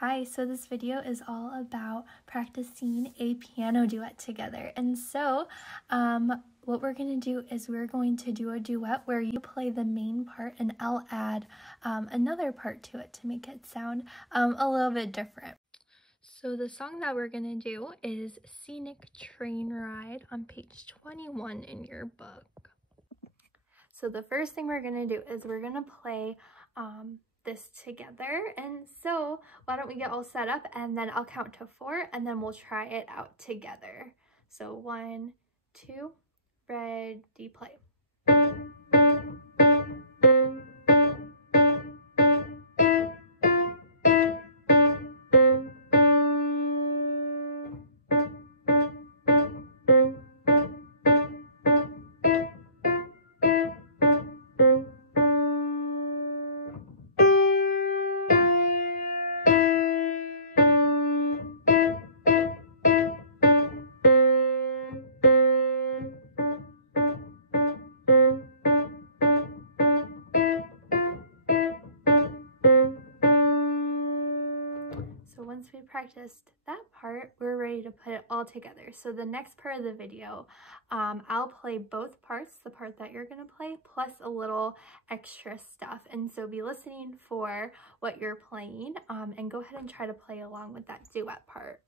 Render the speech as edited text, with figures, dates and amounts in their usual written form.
Hi, so this video is all about practicing a piano duet together. And so what we're going to do is we're going to do a duet where you play the main part and I'll add another part to it to make it sound a little bit different. So the song that we're going to do is Scenic Train Ride on page 21 in your book. So the first thing we're going to do is we're going to play this together, and so why don't we get all set up and then I'll count to 4 and then we'll try it out together. So 1, 2, ready, play. So once we practiced that part, we're ready to put it all together. So the next part of the video, I'll play both parts, the part that you're going to play, plus a little extra stuff. And so be listening for what you're playing and go ahead and try to play along with that duet part.